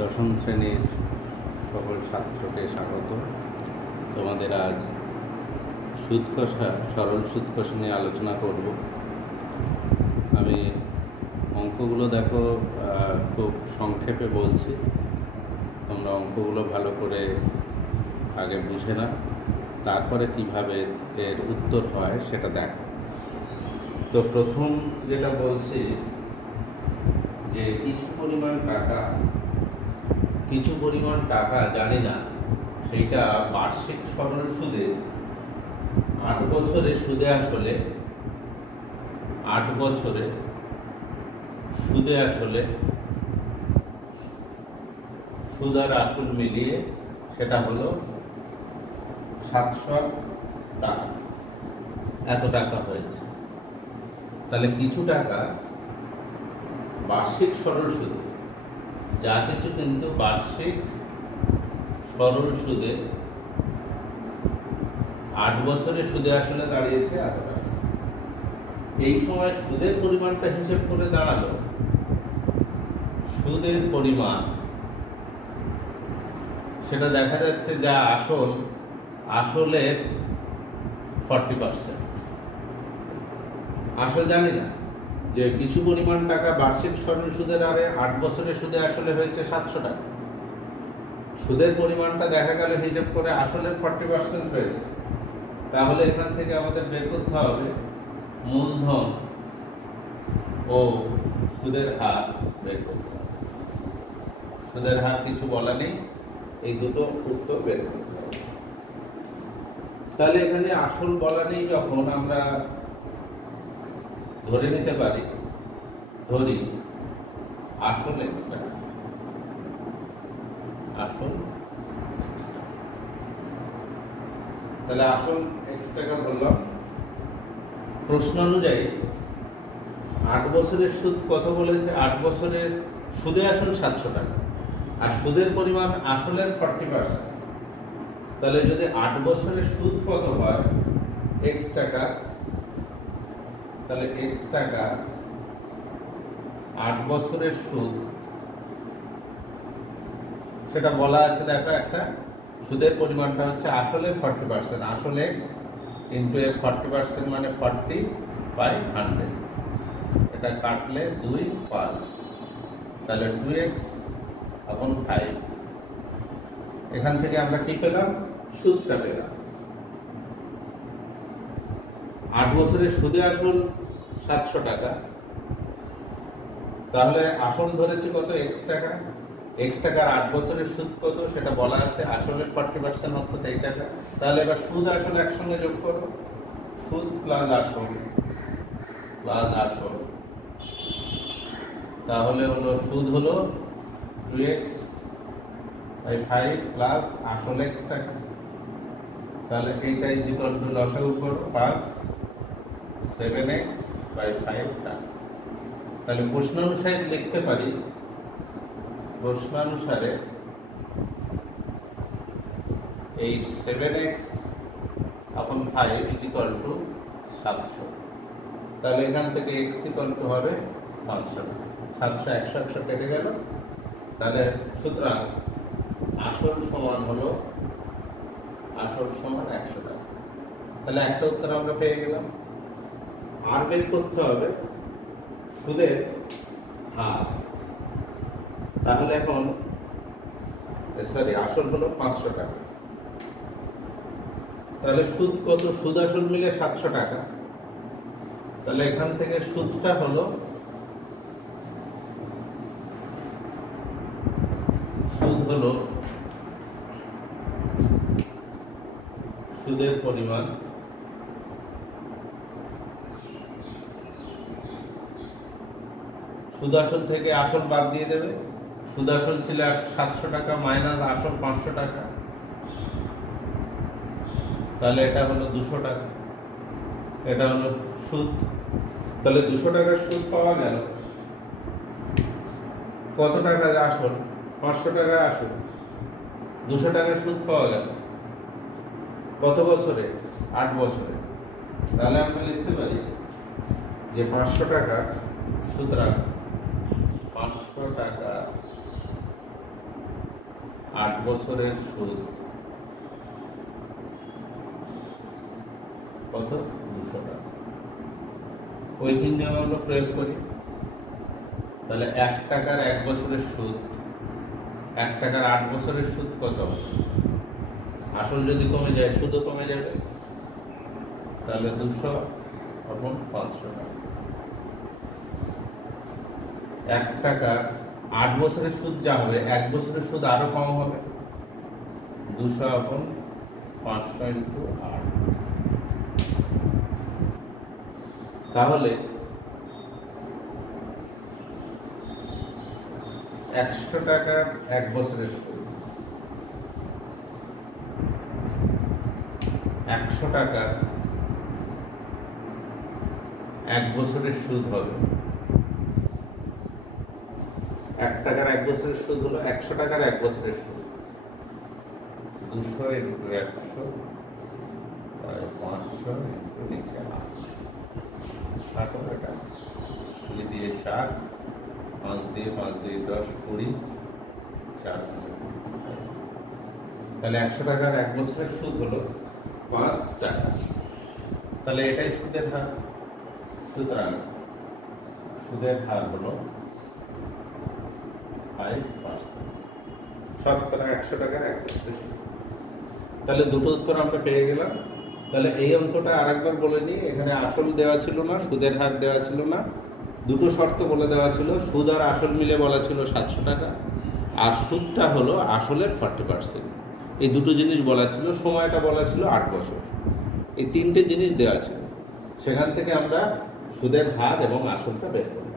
দশম শ্রেণীর সকল ছাত্রকে স্বাগত। তোমাদের আজ সুদ কষা, সরল সুদ কষা নিয়ে আলোচনা করব। আমি অঙ্কগুলো দেখো খুব সংক্ষেপে বলছি, তোমরা অঙ্কগুলো ভালো করে আগে বুঝে নাও, তারপরে কিভাবে এর উত্তর হয় সেটা দেখো। তো প্রথম যেটা বলছি যে কিছু পরিমাণ টাকা জানি না, সেইটা বার্ষিক সরল সুদে 8 বছরে সুদে আসলে 8 বছরে সুদে আসলে সুদ আর আসল মিলিয়ে সেটা হলো 700 টাকা। এত টাকা হয়েছে। তাহলে কিছু টাকা বার্ষিক সরল সুদে, যা কিছু কিন্তু বার্ষিক সরল সুদে 8 বছরে সুদে আসলে দাঁড়িয়েছে এত টাকা। এই সময় সুদের পরিমাণটা হিসেব করে দাঁড়ালো, সুদের পরিমাণ সেটা দেখা যাচ্ছে যা আসলের 40%। আসল জানি না যে কিছু পরিমাণ টাকা বার্ষিক সরল সুদের হারে 8 বছরের সুদে আসলে হয়েছে 700 টাকা। সুদের পরিমাণটা দেখা গেল হিসাব করে আসলের 40% রয়েছে। তাহলে এখান থেকে আমাদের বের করতে হবে মূলধন ও সুদের হার বের করতে হবে। সুদের হার কিছু বলা নেই, এই দুটো উত্তর বের করতে হবে। তাহলে এখানে আসল বলা নেই, যখন আমরা ধরে নিতে পারি, ধরি আসল x টাকা, আসল x টাকা। তাহলে আসল x টাকা ধরলাম। প্রশ্ন অনুযায়ী 8 বছরের সুদ কত বলেছে? 8 বছরের সুদে আসল 700 টাকা, আর সুদের পরিমাণ আসলের 40%। তাহলে যদি 8 বছরের সুদ কত হয় x টাকা, তাহলে x টাকা 8 বছরের সুদ, সেটা বলা আছে দেখো, একটা সুদের পরিমাণটা হচ্ছে আসলে 40%, আসল x ইন্টু এর 40% মানে 40/100। এটা কাটলে 2 5, তাহলে 2x আপন 5। এখান থেকে আমরা কি পেলাম? সুদটা পেলাম। 8 বছরের সুদে আসল 700 টাকা, তাহলে আসল ধরেছি কত? x টাকা। x টাকার 8 বছরের সুদ কত সেটা বলা আছে, আসলের 40% অর্থাৎ এই টাকা। তাহলে এবার সুদ আসল একসঙ্গে যোগ করো, সুদ প্লাস আসল তাহলে হলো সুদ হলো 2x/5 প্লাস আসল x টাকা। তাহলে এইটা ইজ ইকুয়াল টু লসাগু করো 5 7x/5 টাকা। তাহলে প্রশ্ন অনুসারে লিখতে পারি, প্রশ্ন অনুসারে এই 7x/5 ইজ ইকুয়াল টু 700। তাহলে এখান থেকে x ইকুয়াল টু হবে 500। 700 100 কেটে গেল। তাহলে সুতরাং আসল সমান 100 টাকা। তাহলে একটা উত্তর আমরা পেয়ে গেলাম। আর বের করতে হবে সুদের হার। তাহলে এখন আসল হলো 500 টাকা, তাহলে সুদ কত? সুদ আসল মিলে 700 টাকা। তাহলে এখান থেকে সুদটা হলো সুদের পরিমাণ সুদ আসল থেকে আসল বাদ দিয়ে দেবে। সুদ আসল ছিল 700 টাকা মাইনাস আসল 500 টাকা, তাহলে এটা হলো 200 টাকা। এটা হলো সুদ। তাহলে 200 টাকার সুদ পাওয়া গেল। কত টাকা আসল? 500 টাকা আসল, 200 টাকার সুদ পাওয়া গেল। কত বছরে? 8 বছরে। তাহলে আমরা লিখতে পারি যে 500 টাকা, সুতরাং 500 টাকা 8 বছরের সুদ কত? 200 টাকা। ওই তিন নিয়ম আমরা প্রয়োগ করি। তাহলে 1 টাকার 1 বছরের সুদ, 1 টাকার 8 বছরের সুদ কত? আসল যদি কমে যায় সুদও কমে যাবে, তাহলে 200 এবং 500 টাকা। 1 টাকার 8 বছরের সুদ যা হবে, 1 বছরের সুদ আরো কম হবে, 200 এবং 500 ইন্টু 8। তাহলে 100 টাকার 1 বছরের সুদ, 100 টাকার 1 বছরের সুদ হবে, 1 টাকার 1 বছরের সুদ হলো 100 টাকার 1 বছরের সুদ, 200 ইন্টু 100 500 ইন্টু নিচে 8 এটা দিয়ে 4, 5 দিয়ে 5 দিয়ে 10 20 4। তাহলে 100 টাকার 1 বছরের সুদ হলো 5 টাকা। তাহলে এটাই সুদের হার। সুতরাং সুদের হার হলো 5%। শতকরা 100 টাকার 1 বছরের সুদ। তাহলে দুটো উত্তর আমরা পেয়ে গেলাম। তাহলে এই অঙ্কটা আরেকবার বলে নিই। এখানে আসল দেওয়া ছিল না, সুদের হার দেওয়া ছিল না, দুটো শর্ত বলে দেওয়া ছিল। সুদ আর আসল মিলে বলা ছিল 700 টাকা, আর সুদটা হলো আসলের 40%। এই দুটো জিনিস বলা ছিল। সময়টা বলা ছিল 8 বছর। এই তিনটে জিনিস দেওয়া ছিল। সেখান থেকে আমরা সুদের হার এবং আসলটা বের করব।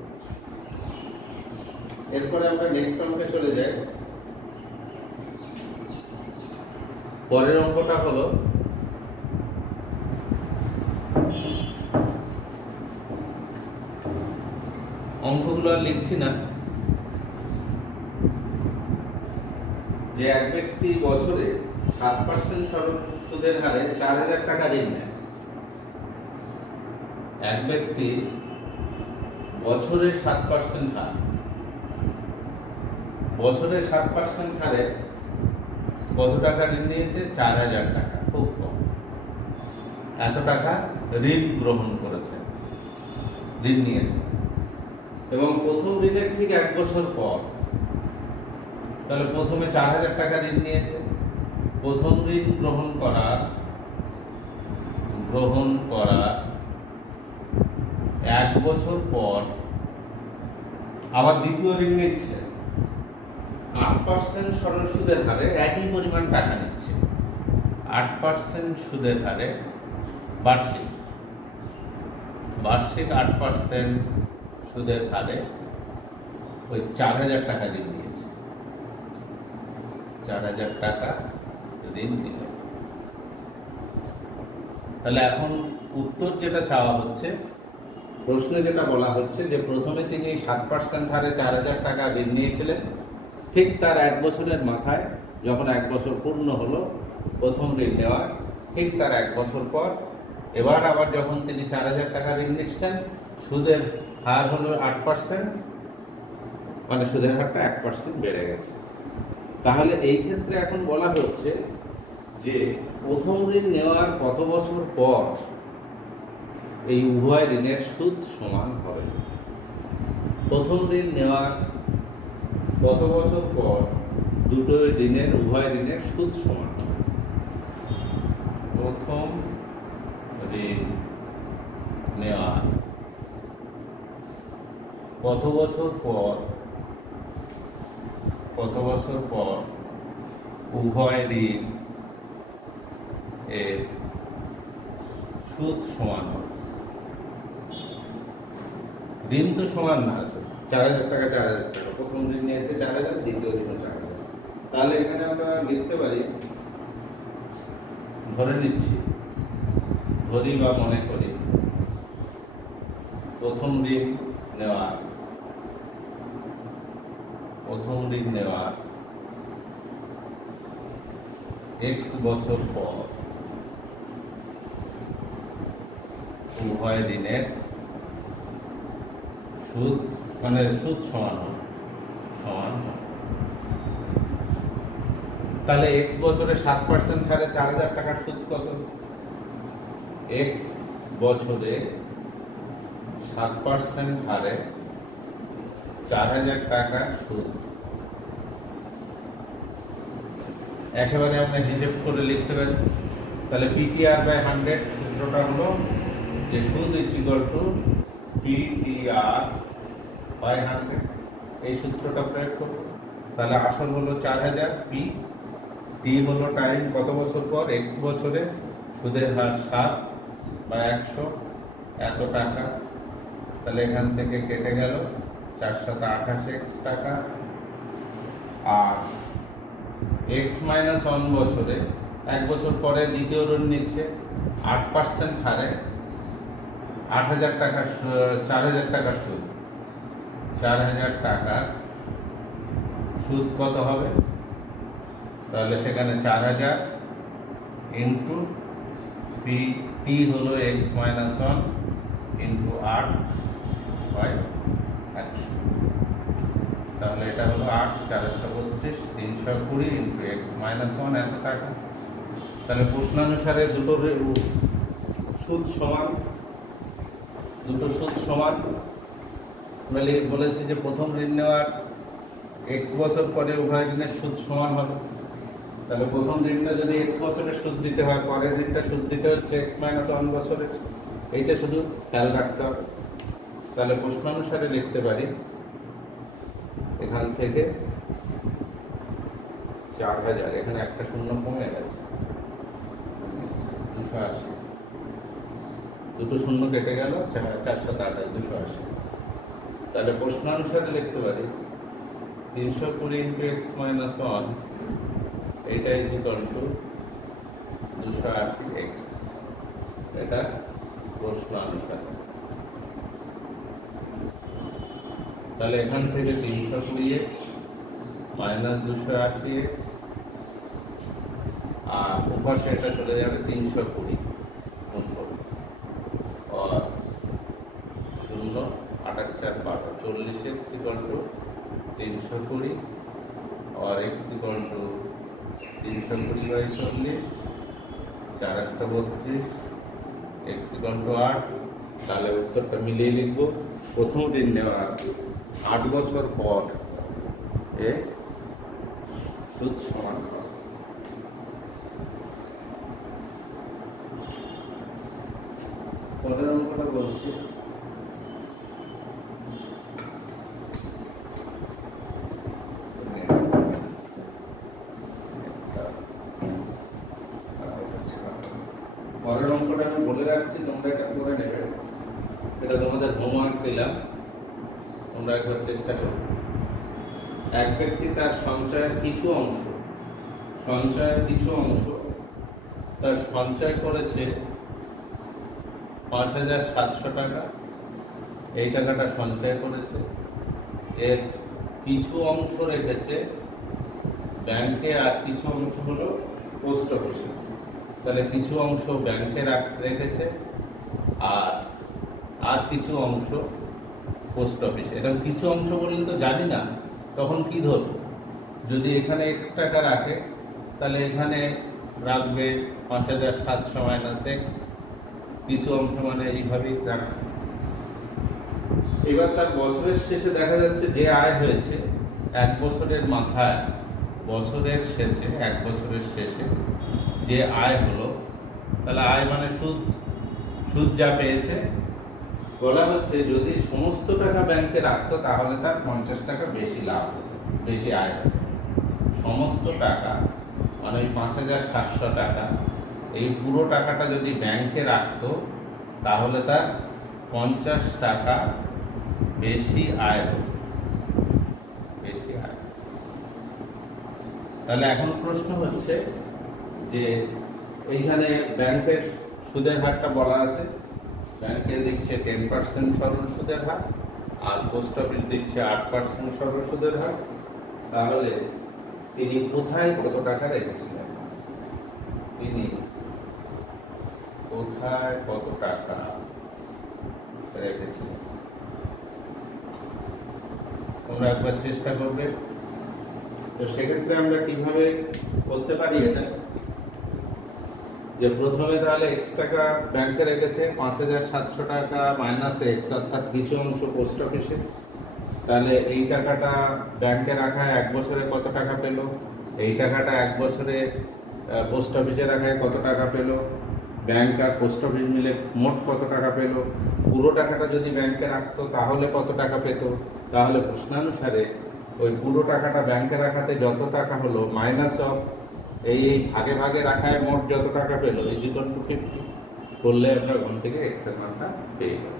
এরপরে আমরা নেক্সট অঙ্কে চলে যাই। পরের অঙ্কটা হলো অঙ্কগুলো আর লিখছি না। যে এক ব্যক্তি বছরে 7% সরল সুদের হারে 4000 টাকা ঋণ নেয়। এক ব্যক্তি বছরে 7% হার, বছরে 7% হারে কত টাকা ঋণ নিয়েছে? 4000 টাকা। খুব কম। এত টাকা ঋণ গ্রহণ করেছে, ঋণ নিয়েছে, এবং প্রথম ঋণের ঠিক 1 বছর পর, তাহলে প্রথমে 4000 টাকা ঋণ নিয়েছে, প্রথম ঋণ গ্রহণ করার 1 বছর পর আবার দ্বিতীয় ঋণ নিচ্ছে। 8% সরল সুদের হারে একই পরিমাণ টাকা নিচ্ছে। 8% সুদের হারে বার্ষিক 8% সুদের হারে ওই 4000 টাকা ঋণ নিয়েছে। 4000 টাকা ঋণ নিল। তাহলে এখন উত্তর যেটা চাওয়া হচ্ছে, প্রশ্নে যেটা বলা হচ্ছে যে প্রথমে তিনি 7% হারে 4000 টাকা ঋণ নিয়েছিলেন। ঠিক তার 1 বছরের মাথায়, যখন 1 বছর পূর্ণ হলো প্রথম ঋণ নেওয়ার, ঠিক তার 1 বছর পর এবার আবার যখন তিনি 4000 টাকা ঋণ নিচ্ছেন, সুদের হার হলো 8%, মানে সুদের হারটা 1% বেড়ে গেছে। তাহলে এই ক্ষেত্রে এখন বলা হচ্ছে যে প্রথম ঋণ নেওয়ার কত বছর পর এই উভয় ঋণের সুদ সমান হবে। প্রথম ঋণ নেওয়ার কত বছর পর দুটো ঋণের, উভয় ঋণের সুদ সমান হবে। প্রথম ঋণ নেওয়ার কত বছর পর উভয় ঋণ এর সুদ সমান হবে। ঋণ তো সমান না আছে, 4000 টাকা 4000 টাকা। প্রথম ঋণ নিয়েছে 4000, দ্বিতীয় ঋণ 4000। তাহলে এখানে আমরা লিখতে পারি, ধরে নিচ্ছি, ধরি বা মনে করি, প্রথম ঋণ নেওয়ার x বছর পর উভয় ঋণের সুদ, মানে সুদ সমান হবে। তাহলে এক্স বছরে 7% হারে 4000 টাকার সুদ কত? এক্স বছরে 7% হারে 4000 টাকা সুদ। একেবারে আমরা হিসেব করে লিখতে পারি। তাহলে পিটিআর বাই 100 সূত্রটা হলো যে সুদ is equal to PTR by 100, এই সূত্রটা প্রয়োগ করব। তাহলে আসল হলো 4000, পি টি হলো টাইম কত বছর পর, এক্স বছরে, সুদের হার 7 বা 100, এত টাকা। তাহলে এখান থেকে কেটে গেল 428 টাকা। আর এক্স মাইনাস 1 বছরে, 1 বছর পরে দ্বিতীয় ঋণ নিচ্ছে 8% হারে 8000 টাকা, 4000 টাকার সুদ। 4000 টাকার সুদ কত হবে? তাহলে সেখানে 4000 ইন্টু পি টি হলো এক্স মাইনাস 1 ইন্টু 8 বাই 100। তাহলে এটা হলো 8 432 320 ইন্টু এক্স মাইনাস 1 এত টাকা। তাহলে প্রশ্নানুসারে দুটো সুদ সমান, দুটো সুদ সমান। বলেছি যে প্রথম ঋণ নেওয়ার এক্স বছর পরে উভয় ঋণের সুদ সমান হবে। তাহলে প্রথম ঋণটা যদি এক্স বছরের সুদ দিতে হয়, পরের ঋণটা সুদ দিতে হচ্ছে এক্স মাইনাস 1 বছরের। এইটা শুধু খেয়াল রাখতে হবে। তাহলে প্রশ্নানুসারে লিখতে পারি এখান থেকে 4000, এখানে একটা শূন্য কমে গেছে, 280, দুটো শূন্য কেটে গেল, 428 280। তাহলে প্রশ্নানুসারে লিখতে পারি 320 ইন্টু এক্স মাইনাস 1, এটা ইজ ইকুয়াল টু 280 এক্স। এটা প্রশ্নানুসারে। তাহলে এখান থেকে 320 মাইনাস 280 এক্স, আর ওপাশে এটা চলে যাবে 320 और 0 8 4 12 40 एक्स इक्वल टू 320 और X equal to 320 by 40 432 X equal to 8। তাহলে উত্তরটা মিলিয়ে লিখব। প্রথম ঋণ নেওয়ার 8 বছর পর এ সুদ সমান হবে। পরের অঙ্কটা বলছি, পরের অঙ্কটা আমি বলে রাখছি, তোমরা এটা করে নেবে। এটা তোমাদের হোমওয়ার্ক দিলাম, তোমরা একবার চেষ্টা করো। এক ব্যক্তি তার সঞ্চয়ের কিছু অংশ তার সঞ্চয় করেছে 5700 টাকা। এই টাকাটা সঞ্চয় করেছে, এর কিছু অংশ রেখেছে ব্যাংকে আর কিছু অংশ হলো পোস্ট অফিসে। তাহলে কিছু অংশ ব্যাংকে রেখেছে আর কিছু অংশ পোস্ট অফিসে। এরকম কিছু অংশ বললে তো জানি না, তখন কি ধরবো? যদি এখানে এক্স টাকা রাখে তাহলে এখানে রাখবে 5700 মাইনাস এক্স, কিছু অংশ মানে এইভাবেই রাখছে। এবার তার বছরের শেষে দেখা যাচ্ছে যে আয় হয়েছে 1 বছরের মাথায়, বছরের শেষে 1 বছরের শেষে যে আয় হলো, তাহলে আয় মানে সুদ যা পেয়েছে, বলা হচ্ছে যদি সমস্ত টাকা ব্যাংকে রাখতো তাহলে তার 50 টাকা বেশি লাভ হতো, বেশি আয় হতো। সমস্ত টাকা মানে ওই 5700 টাকা, এই পুরো টাকাটা যদি ব্যাংকে রাখতো তাহলে তার 50 টাকা বেশি আয় হতো, বেশি আয়। তাহলে এখন প্রশ্ন হচ্ছে যে এইখানে ব্যাংকের সুদের হারটা বলা আছে, ব্যাংকে দিচ্ছে 10% সরল সুদের হার আর পোস্ট অফিস দিচ্ছে 8% সরল সুদের হার। তাহলে তিনি কোথায় কত টাকা রেখেছিলেন, তিনি কোথায় কত টাকা রেখেছিলেন? তোমরা একবার চেষ্টা করবে তো সেক্ষেত্রে আমরা কিভাবে করতে পারি এটা, যে প্রথমে তাহলে এক্স টাকা ব্যাংকে রেখেছে, 5,700 টাকা মাইনাস এক্স, অর্থাৎ কিছু অংশ পোস্ট অফিসে। তাহলে এই টাকাটা ব্যাংকে রাখায় 1 বছরে কত টাকা পেল, এই টাকাটা 1 বছরে পোস্ট অফিসে রাখায় কত টাকা পেল, ব্যাংক আর পোস্ট অফিস মিলে মোট কত টাকা পেল, পুরো টাকাটা যদি ব্যাংকে রাখতো তাহলে কত টাকা পেত। তাহলে প্রশ্নানুসারে ওই পুরো টাকাটা ব্যাংকে রাখাতে যত টাকা হলো মাইনাস অফ এই ভাগে ভাগে রাখায় মোট যত টাকা পেল ইজ ইকুয়াল টু 50 করলে আমরা ওখান থেকে এক্স এর মানটা পেয়ে যাবো।